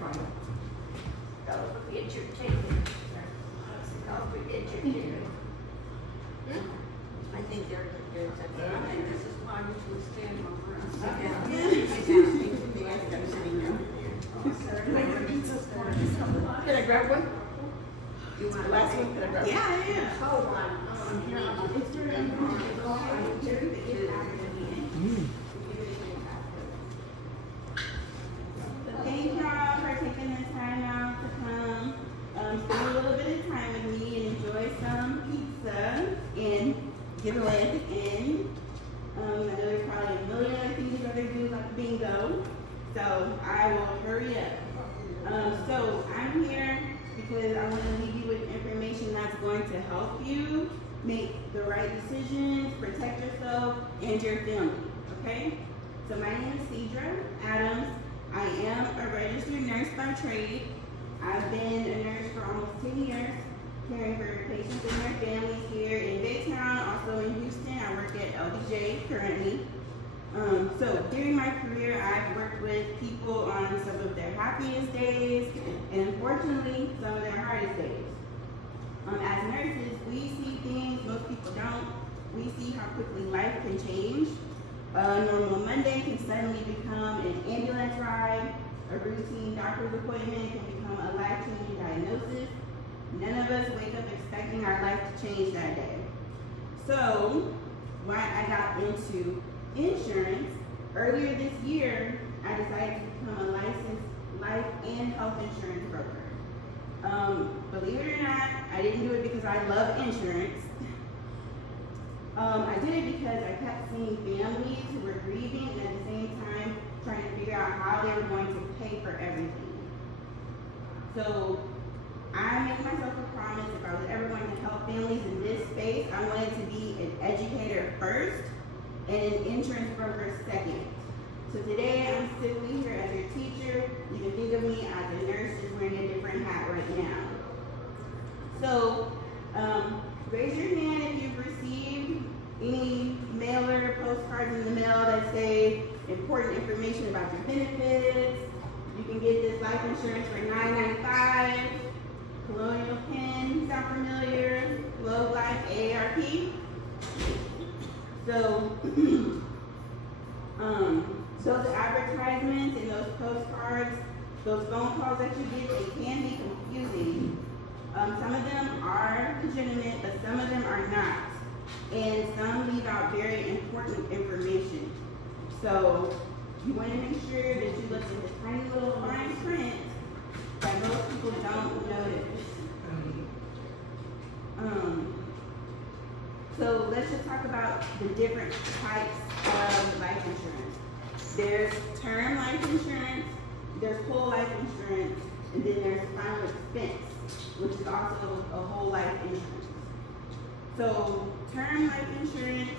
fine. Don't forget your ticket. Don't forget your ticket. I think there's I think this is why you should stand on ground. Can I grab one? You want The last one, can I grab one? Yeah, yeah. hold on. Thank y'all for taking the time out to come, spend a little bit of time with me and enjoy some pizza and give away at the end. I know there's probably a million other things you'd rather do like bingo, so I will hurry up. So I'm here because I want to leave you with information that's going to help you make the right decisions, protect yourself and your family, okay? So my name is Cedra Adams. I am a registered nurse by trade. I've been a nurse for almost 10 years, caring for patients and their families here in Baytown, also in Houston. I work at LBJ currently. So during my career, I've worked with people on some of their happiest days and unfortunately, some of their hardest days. As nurses, we see things most people don't. We see how quickly life can change. A normal Monday can suddenly become an ambulance ride. A routine doctor's appointment can become a life-changing diagnosis. None of us wake up expecting our life to change that day. So, why I got into insurance, earlier this year, I decided to become a licensed life and health insurance broker. Believe it or not, I didn't do it because I love insurance. I did it because I kept seeing families who were grieving and at the same time trying to figure out how they were going to pay for everything. So I made myself a promise if I was ever going to help families in this space, I wanted to be an educator first and an insurance broker second. So today I'm simply here as your teacher. You can think of me as a nurse just wearing a different hat right now. So raise your hand if you've received any mailer, postcards in the mail that say important information about your benefits. You can get this life insurance for $9.95. Colonial Penn, sound familiar? Globe Life AARP. So, those advertisements and those postcards, those phone calls that you get, they can be confusing. Some of them are legitimate, but some of them are not. And some leave out very important information. So you want to make sure that you look at the tiny little fine print that most people don't notice. So let's just talk about the different types of life insurance. There's term life insurance, there's whole life insurance, and then there's final expense, which is also a whole life insurance. So term life insurance,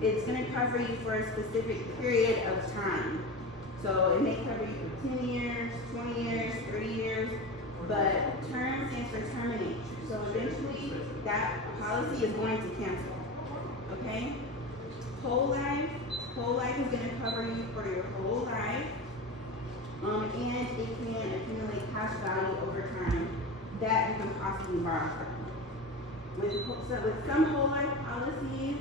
it's going to cover you for a specific period of time. So it may cover you for 10 years, 20 years, 30 years, but term stands for terminate. So eventually that policy is going to cancel, okay? Whole life is going to cover you for your whole life, and it can accumulate cash value over time that you can possibly borrow from. With some whole life policies,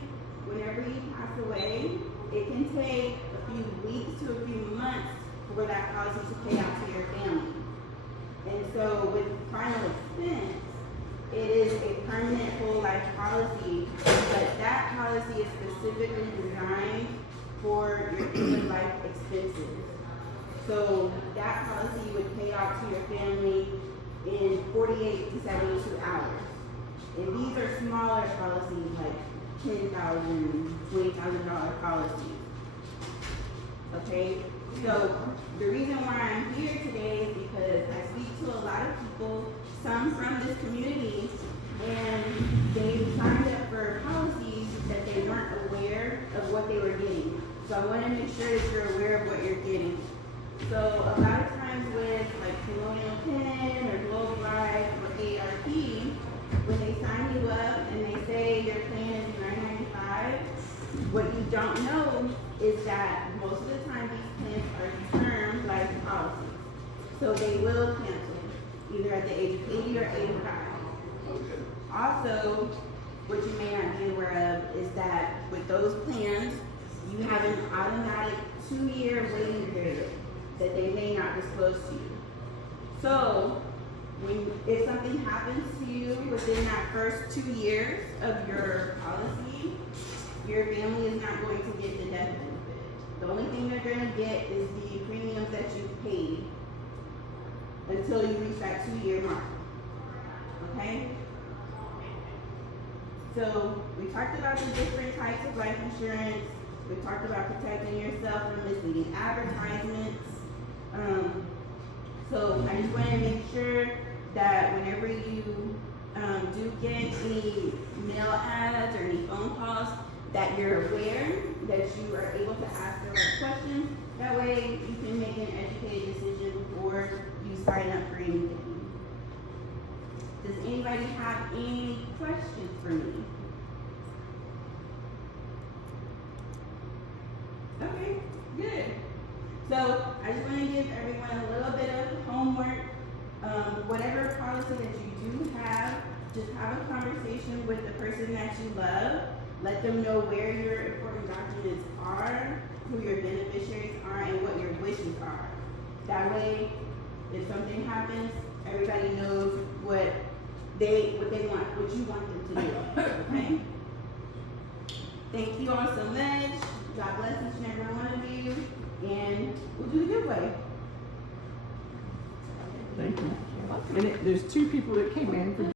whenever you pass away, it can take a few weeks to a few months for that policy to pay out to your family. And so with final expense, it is a permanent whole life policy, but that policy is specifically designed for your end of life expenses. So that policy would pay out to your family in 48 to 72 hours. And these are smaller policies like $10,000, $20,000 policies. Okay, so the reason why I'm here today is because I speak to a lot of people, some from this community, and they signed up for policies that they weren't aware of what they were getting. So I want to make sure that you're aware of what you're getting. So a lot of times with like Colonial Penn or Globe Life or ARP, when they sign you up and they say your plan is $9.95, what you don't know is that most of the time these plans are term life policies. So they will cancel either at the age of 80 or 85. Okay. Also, what you may not be aware of is that with those plans, you have an automatic 2-year waiting period that they may not disclose to you. So, if something happens to you within that first 2 years of your policy, your family is not going to get the death benefit. The only thing they're going to get is the premiums that you paid until you reach that 2-year mark. Okay? So we talked about the different types of life insurance. We talked about protecting yourself from misleading advertisements. So I just want to make sure that whenever you do get any mail ads or any phone calls, that you're aware, that you are able to ask the right questions. That way you can make an educated decision before you sign up for anything. Does anybody have any questions for me? Okay, good. So I just want to give everyone a little bit of homework. Whatever policy that you do have, just have a conversation with the person that you love. Let them know where your important documents are, who your beneficiaries are, and what your wishes are. That way, if something happens, everybody knows what they want, what you want them to do. Okay? Thank you all so much. God bless each and every one of you, and we'll do the giveaway. Thank you. And there's 2 people that came in for